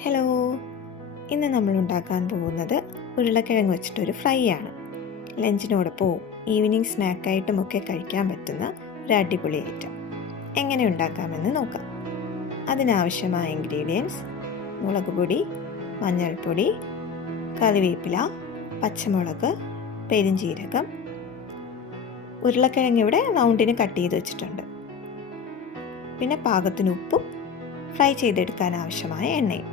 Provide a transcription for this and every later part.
Hello, ഇന്ന് നമ്മൾ ഉണ്ടാക്കാൻ പോകുന്നത് ഉരുളക്കിഴങ്ങ് വെച്ചിട്ടൊരു ഫ്രൈ ആണ്. ലഞ്ചിനോടൊപ്പവും ഈവനിങ് സ്നാക്കായിട്ടുമൊക്കെ കഴിക്കാൻ പറ്റുന്ന ഒരു അടിപൊളി ഐറ്റം. എങ്ങനെ ഉണ്ടാക്കാമെന്ന് നോക്കാം. അതിനാവശ്യമായ ഇൻഗ്രീഡിയൻസ്: മുളക് പൊടി, മഞ്ഞൾപ്പൊടി, കറിവേപ്പില, പച്ചമുളക്, പെരിഞ്ജീരകം. ഉരുളക്കിഴങ്ങ് ഇവിടെ റൗണ്ടിന് കട്ട് ചെയ്ത് വെച്ചിട്ടുണ്ട്. പിന്നെ പാകത്തിന് ഉപ്പും ഫ്രൈ ചെയ്തെടുക്കാൻ ആവശ്യമായ എണ്ണയും.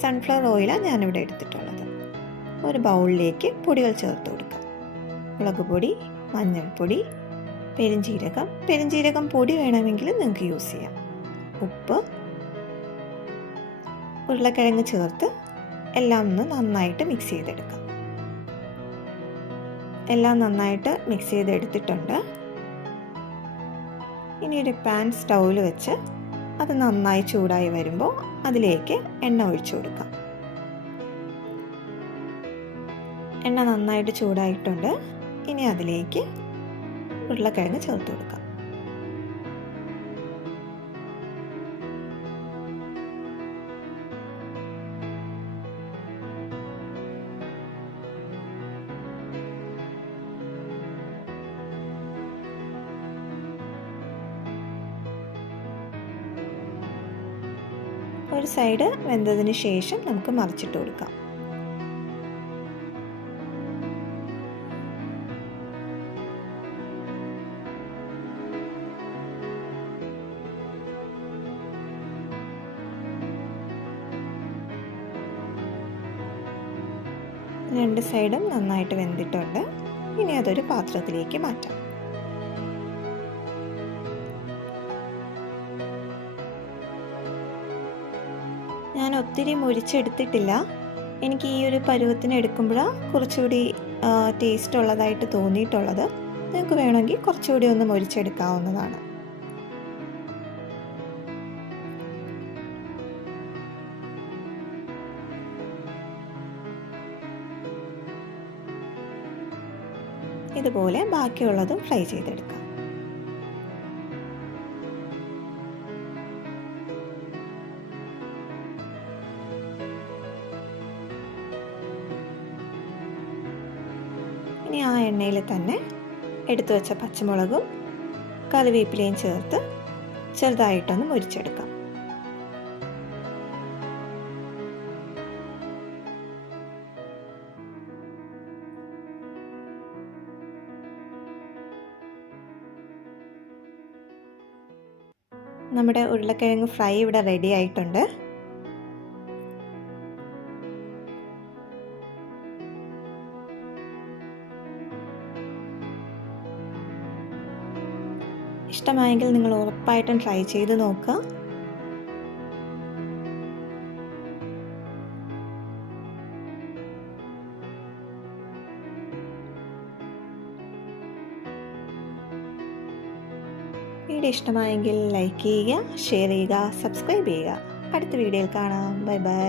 സൺഫ്ലവർ ഓയിലാണ് ഞാനിവിടെ എടുത്തിട്ടുള്ളത്. ഒരു ബൗളിലേക്ക് പൊടികൾ ചേർത്ത് കൊടുക്കാം. മുളക് പൊടി, മഞ്ഞൾപ്പൊടി, പെരിഞ്ജീരകം പൊടി വേണമെങ്കിൽ നിങ്ങൾക്ക് യൂസ് ചെയ്യാം. ഉപ്പ്, ഉരുളക്കിഴങ്ങ് ചേർത്ത് എല്ലാം ഒന്ന് നന്നായിട്ട് മിക്സ് ചെയ്തെടുക്കാം. എല്ലാം നന്നായിട്ട് മിക്സ് ചെയ്തെടുത്തിട്ടുണ്ട്. ഇനി ഒരു പാൻ സ്റ്റൗവിൽ വെച്ച് അത് നന്നായി ചൂടായി വരുമ്പോൾ അതിലേക്ക് എണ്ണ ഒഴിച്ചു കൊടുക്കാം. എണ്ണ നന്നായിട്ട് ചൂടായിട്ടുണ്ട്. ഇനി അതിലേക്ക് ഉരുളക്കിഴങ്ങ് ചേർത്ത് കൊടുക്കാം. ഒരു സൈഡ് വെന്തതിന് ശേഷം നമുക്ക് മറിച്ചിട്ട് കൊടുക്കാം. രണ്ട് സൈഡും നന്നായിട്ട് വെന്തിട്ടുണ്ട്. ഇനി അതൊരു പാത്രത്തിലേക്ക് മാറ്റാം. ഞാൻ ഒത്തിരി മുരിച്ചെടുത്തിട്ടില്ല. എനിക്ക് ഈ ഒരു പരുവത്തിന് എടുക്കുമ്പോഴാണ് കുറച്ചുകൂടി ടേസ്റ്റ് ഉള്ളതായിട്ട് തോന്നിയിട്ടുള്ളത്. നിങ്ങൾക്ക് വേണമെങ്കിൽ കുറച്ചുകൂടി ഒന്ന് മുരിച്ചെടുക്കാവുന്നതാണ്. ഇതുപോലെ ബാക്കിയുള്ളതും ഫ്രൈ ചെയ്തെടുക്കാം. ഇനി ആ എണ്ണയിൽ തന്നെ എടുത്തു വെച്ച പച്ചമുളകും കറിവേപ്പിലയും ചേർത്ത് ചെറുതായിട്ടൊന്ന് മുരിച്ചെടുക്കാം. നമ്മുടെ ഉരുളക്കിഴങ്ങ് ഫ്രൈ ഇവിടെ റെഡി ആയിട്ടുണ്ട്. ഇഷ്ടമായെങ്കിൽ നിങ്ങൾ ഉറപ്പായിട്ടും ട്രൈ ചെയ്ത് നോക്കുക. വീഡിയോ ഇഷ്ടമായെങ്കിൽ ലൈക്ക് ചെയ്യുക, ഷെയർ ചെയ്യുക, സബ്സ്ക്രൈബ് ചെയ്യുക. അടുത്ത വീഡിയോയിൽ കാണാം. Bye bye.